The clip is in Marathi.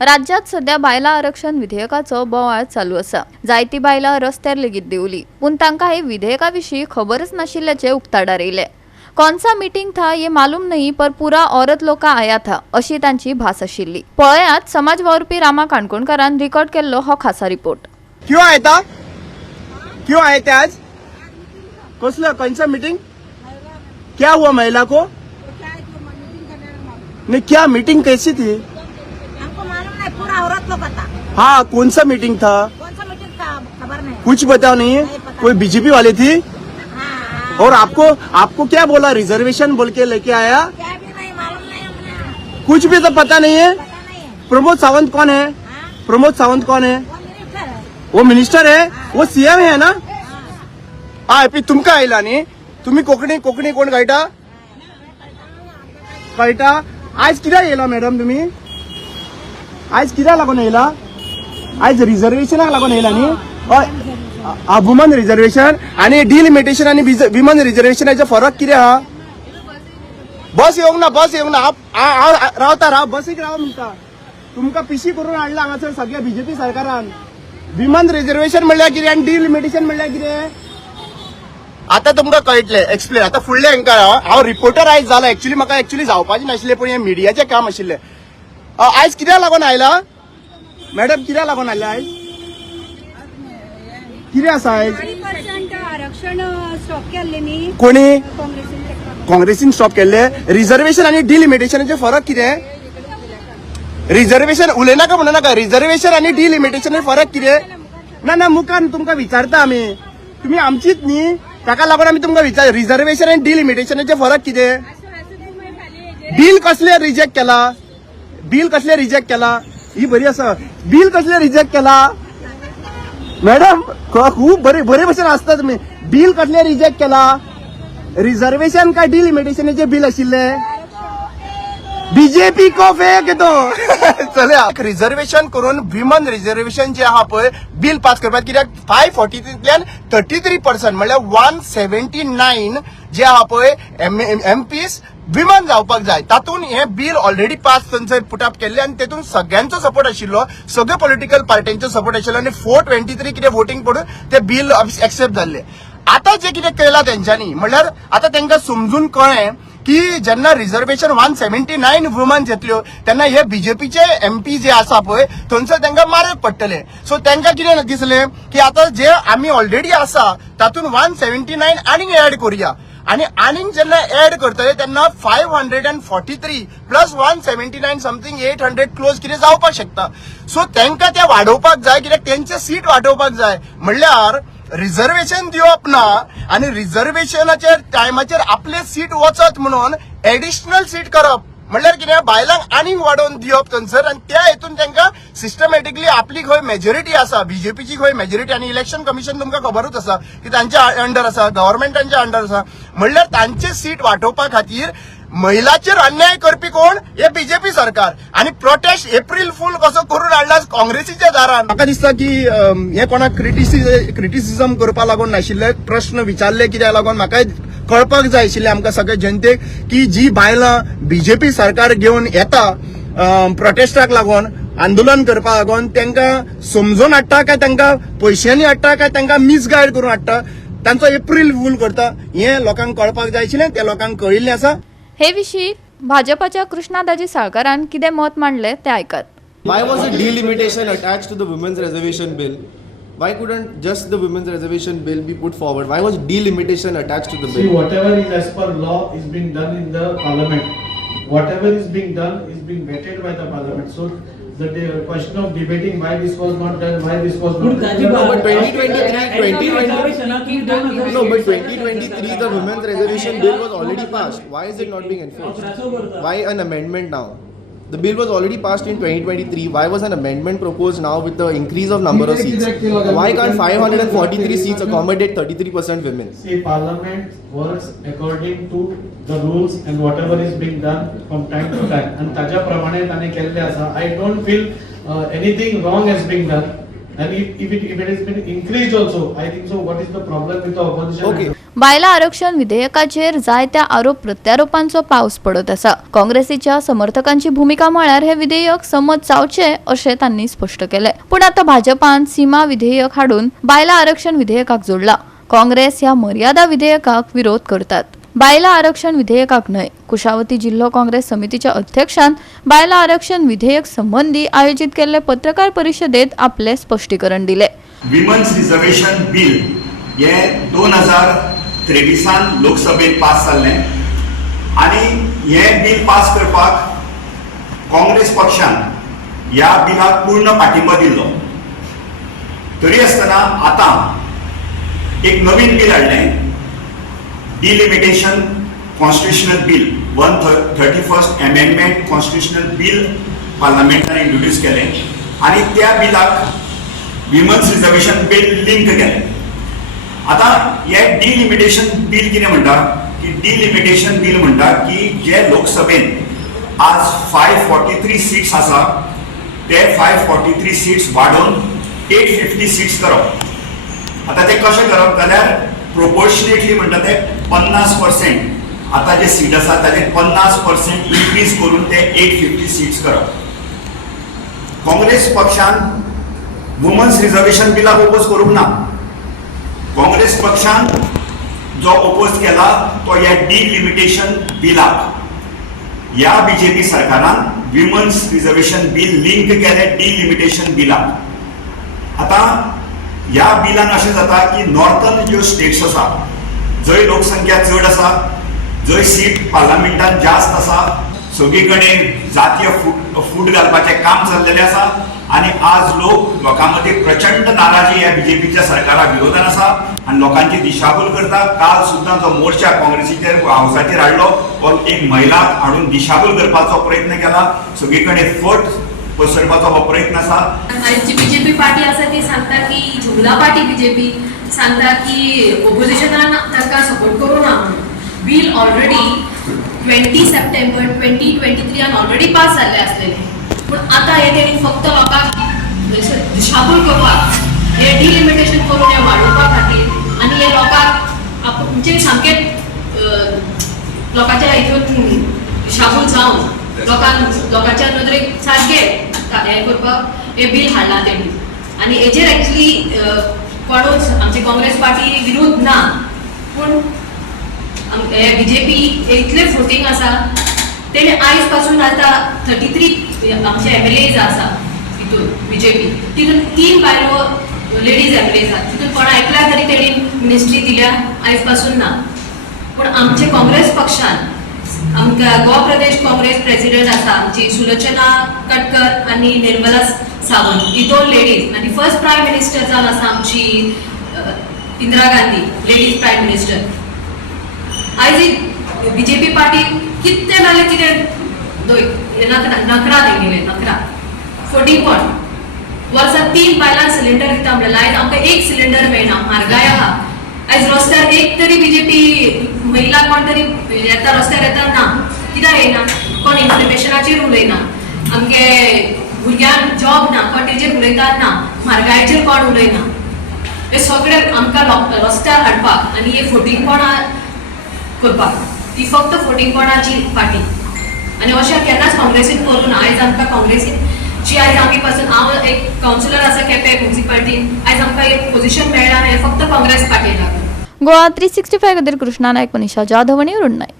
राज्यात सध्या बायला आरक्षण विधेयकाचं बोवाळ चालू असा. जायती बायला रस्त्यार लेगीत देवली, पण तांकां हे विधेयकाविषयी खबरच नाशिल्ल्याचे उक्ताडार येयले. कौन सा मीटिंग था ये मालूम नहीं, पर पूरा औरत लोग का आया था अशी तांची भास आशिल्ली. पळयात समाज वावुरपी रामा काणकोणकारान रिकॉर्ड केल्लो हो खासा रिपोर्ट. क्यों आए था? क्यों आए थे आज? कसलं कौन सा मीटिंग? क्या हुआ महिला को? नहीं, क्या मीटिंग कैसी थी? हमको मालूम नहीं, पूरा औरत लोग का था। हाँ, कौन सा मीटिंग था? कौन सा मीटिंग था खबर नहीं। कुछ बताओ नहीं, पता कोई बीजेपी वाले थी? हाँ, और आपको क्या बोला? रिजर्वेशन बोल के लेके आया? क्या भी नहीं मालूम नहीं हमने। कुछ भी तो पता नहीं है. पता नहीं है। प्रमोद सावंत कौन है? हाँ, प्रमोद सावंत कौन है? वो मिनिस्टर है। वो मिनिस्टर है, वो सीएम है ना? हा, तुमका आयला न्ही. तुम्ही कोकणी कोण कळटा? कळटा. आज कित्याक येयला मॅडम तुम्ही? आज कित्याक लागून येयला? आज रिझर्वेशनाक लागून येयला न्ही? वुमन रिझर्वेशन आणि डिलिमिटेशन आणि विमन रिझर्वेशनाचे फरक कितें आहा? बस येवंक ना. राव बसीक राव म्हणटा. तुमकां पिशी करून हाडला हांगासर सगळ्या बीजेपी सरकारान. विमन रिझर्वेशन म्हणल्यार कितें आनी डिलिमिटेशन म्हणल्यार कितें? आता तुमकां कळटलें. एक्सप्लेन. आता फुडले हांकां हांव रिपोर्टर आयज जाला. म्हाका एक्चुअली जावपाचें नाशिल्लें, पण हें मिडियाचें काम आशिल्लें. आयज कित्याक लागून आयला मॅडम? कित्याक लागून आयला आयज? कितें आसा आयज? 40% आरक्षण स्टॉप केल्ले न्ही कोणी? काँग्रेसीन स्टॉप केल्ले. रिझर्वेशन आणि डिलिमिटेशनाचे फरक कितें? रिझर्वेशन उलयनाका म्हणू नाका. रिझर्वेशन आणि डिलिमिटेशनाचे फरक कितें? ना मुखार तुमकां विचारता आमी. तुम्ही आमचीच न्ही, ताका लागून आमी तुमकां विचार. रिझर्वेशन आणि डिलिमिटेशनाचे फरक कितें? बिल कसले रिजेक्ट केला? ही बरी आसा. बिल कसले रिजेक्ट केला? मॅडम खूप बरे भशेन आसता तुमी. बिल कसले रिजेक्ट केला? रिझर्वेशन काय डिलिमिटेशनाचे बिल आशिल्ले? बीजेपी को फेक येतो. चला, रिझर्वेशन करून विमन रिझर्वेशन जे आहा पळय बिल पास करपाक, कित्याक 543तल्यान 33% म्हणल्यार 179 जे आहा पळय एमपीस विमन जावपाक जाय. तातूंत हे बिल ऑलरेडी पास थंयसर पुटअप केल्ले आनी तेतून सगळ्यांचो सपोर्ट आशिल्लो. सगळ्या पॉलिटिकल पार्ट्यांचो सपोर्ट आशिल्लो आनी 423 कितें वोटिंग पडून ते बिल एक्सेप्ट जाल्ले. आता जे कितें केला तेंच्यांनी म्हणल्यार आता तांकां समजून कळ्ळें की जेन्ना रिझर्वेशन 179 वुमन घेतल्यो तेन्ना हे बीजेपीचे एमपी जे आसा पळय थंयसर तांकां मारक पडटले. सो तांकां कितें दिसलें की आता जे आमी ऑलरेडी आसा तातूंत 179 आनीक ऍड करुया. आनीक जेन्ना ऍड करतले तेन्ना 543 प्लस 179 समथिंग 800 क्लोज कितें जावपाक शकता. सो तांकां ते वाडोवपाक जाय, कित्याक तेंचे सीट वाडोवपाक जाय. म्हणल्यार रिझर्वेशन दिवप ना आणि रिझर्वेशनाच्या टायमाचेर आपले सीट वचत म्हणून एडिशनल सीट करप म्हणल्यार कितें? बायलांक आनीक वाडोवन दिवप थंयसर. आनी त्या हेतून तांकां सिस्टमॅटिकली आपली खंय मेजॉरिटी आसा बीजेपीची खंय मेजॉरिटी, आणि इलेक्शन कमिशन तुमकां खबरूच आसा की तांच्या अंडर आसा, गव्हर्नमेंटांच्या अंडर आसा. म्हणल्यार तांचे सीट वांटोवपा खातीर महिलांचेर अन्याय करपी कोण? हे बीजेपी सरकार. आणि प्रोटेस्ट एप्रील फूल कसो करून हाडला काँग्रेसीच्या दारान. म्हाका दिसता की हे कोणाक क्रिटिसिझम करपा लागून नाशिल्ले, प्रश्न विचारले कित्याक लागून म्हाका कळपाक जाय आशिल्लें आमकां सगळे जनतेक की जी बायलां बीजेपी सरकार घेवन येता प्रोटेस्टाक लागून, आंदोलन करपा लागून, तांकां समजून हाडटा काय तांकां पयशांनी हाडटा काय तांकां मिसगायड करून हाडटा, तांचो एप्रील फूल करता, हे लोकांक कळपाक जाय आशिल्लें. त्या लोकांक कळिल्लें आसा. हे विशीं भाजपाच्या कृष्णादाजी साळकारान कितें मत मांडले ते आयकात. Why was a delimitation attached to the women's reservation bill? Why couldn't just the women's reservation bill be put forward? Why was delimitation attached to the See, bill? whatever is as per law is being done in the parliament. Whatever is being done is being vetted by the parliament. So the question of debating why this was not done, why this was not done. No, but 2023, the women's reservation bill was already passed. Why is it not being enforced? Why an amendment now? The bill was already passed in 2023. Why was an amendment proposed now with the increase of number of seats? Why can't 543 seats accommodate 33% women? See, parliament works according to the rules and whatever is being done from time to time. And ताज्या प्रमाणे ताणे केल्ले आसा. I don't feel anything wrong has been done. And if it has been increased also, I think so. What is the problem with the opposition? Okay. बायला आरक्षण विधेयकाचेर जायत्या आरोप प्रत्यारोपांचो पावस पडत आसा. काँग्रेसीच्या समर्थकांची भूमिका म्हळ्यार हे विधेयक संमत जावचे अशें तांणी स्पश्ट केले. पूण आता भाजपान सीमा विधेयक हाडून बायला आरक्षण विधेयकाक जोडला. काँग्रेस ह्या मर्यादा विधेयकाक विरोध करतात. बायला आरक्षण विधेयकाक न्हय. कुशावती जिल्हो काँग्रेस समितीच्या अध्यक्षान बायला आरक्षण विधेयक संबंधी आयोजित केल्ले पत्रकार परिशदेत आपले स्पष्टीकरण दिले. विमन्स रिजर्वेशन बिल हे 2023 लोकसभेत पास जाल्ले आणि हे बिल पास करपाक काँग्रेस पक्षान ह्या बिलाक पूर्ण पाठिंबा दिल्लो. तरी आसतना आता एक नवीन बिल हाडलें, delimitation constitutional bill 131st amendment constitutional bill पार्लमेंटान इंट्रोड्यूस केलें आणि त्या बिलाक विमन्स रिजर्वेशन बिल लिंक केलें. आता हे डिलिमिटेशन बिल कितें म्हणटा की डिलिमिटेशन बिल म्हणटा की जे लोकसभेन आज 543 सीट्स आसा ते 543 सीट्स वाडोवन 850 सीट्स करप. आता ते कशें करप जाल्यार प्रोपोर्शनेटली म्हणटा ते 50% आता जे सीट आसा ताचे 50% इन्क्रीज करून ते 850 सीट्स करप. काँग्रेस पक्षान वुमन्स रिजर्वेशन बिलाक ओपोज करूंक ना. काँग्रेस पक्षान जो ओपोज केला तो ह्या डिलिमिटेशन बिलाक. ह्या बीजेपी सरकारान विमन्स रिजर्वेशन बिल लिंक केले डिलिमिटेशन बिलाक. आता ह्या बिलान अशें जाता की नॉर्थन ज्यो स्टेट्स आसा जंय लोकसंख्या चड आसा, जंय सीट पार्लमेंटान जास्त आसा, सगळी कडेन जातीय फूट घालपाचें काम चल्लेलें आसा आणि आज लोकां मदीं प्रचंड नाराजी ह्या बीजेपीच्या सरकारा विरोधान आसा आणि लोकांची दिशाभूल करता. काल सुद्दां जो मोर्चा काँग्रेसीचेर हावसाचेर हाडलो तो एक महिलाक हाडून दिशाभूल करपाचो प्रयत्न केला. सगळी कडेन फट पसरपाचो हो प्रयत्न आसा. आणि जी बीजेपी पार्टी आसा ती सांगता की जुमला पार्टी बीजेपी सांगता की ओपोजिशनान ताका सपोर्ट करूं ना. Bill already 20 September 2023 already pass जाल्ले आसलेले. पूण आतां हे तेणी फक्त लोकांक दिशाभूल करपाक हे डिलिमिटेशन करून हे वाडोवपा खातीर आनी हे लोकांक म्हणजे सामकें लोकांच्या हितून दिशाभूल जावन लोकांच्या नदरेक सारकें हे करपाक हे बिल हाडला तेणी. आनी हेजेर एक्चुली कोणूच आमची काँग्रेस पार्टी विरोध ना. पूण हे बीजेपी इतले फुटींग आसा तेणे आयज पासून आता 33 आमचे MLAs आसा हितून बीजेपी तितून 3 बायलो लेडीज MLAs आसा. तितून कोणा एकल्या तरी तेणी मिनिस्ट्री दिल्या आयज पासून ना. पूण आमचे काँग्रेस पक्षान आमकां गोवा प्रदेश काँग्रेस प्रेसिडेंट आसा आमची सुलोचना कटकर आणि निर्मला सावंत ही 2 लेडीज आणि फर्स्ट प्रायम मिनिस्टर जावन आसा आमची Indira Gandhi ladies prime minister. आयज बीजेपी पार्टी कितले नाले कितें नकरा तेंगेले नकरा 14 पॉयंट वर्साक 3 बायलांक सिलिंडर दिता म्हणल्यार आयज आमकां 1 सिलिंडर मेळना. म्हारगाय आहा. आयज रस्त्यार एक तरी बीजेपी महिला कोण तरी येता रस्त्यार येता ना. कित्याक येना? कोण इन्फॉर्मेशनाचेर उलयना. आमगे भुरग्यांक जॉब ना कोण तेजेर उलयतात ना. म्हारगायेचेर कोण उलयना. हे सगळे आमकां रस्त्यार हाडपाक आनी हे फोटिंगपणां करपाक ती फक्त फोटिंगपणाची पार्टी आनी अशें केन्नाच काँग्रेसीन करूं ना. आयज आमकां काँग्रेसीन जी आयज आमी पासून हांव एक कावन्सिलर आसा केपें म्युनिसिपालिटीन आयज आमकां एक पोझिशन मेळ्ळां हें फक्त काँग्रेस पार्टीक लागून. गोवा 365 खातीर कृष्णा नायक, मनीषा जाधव आनी अरुण नायक.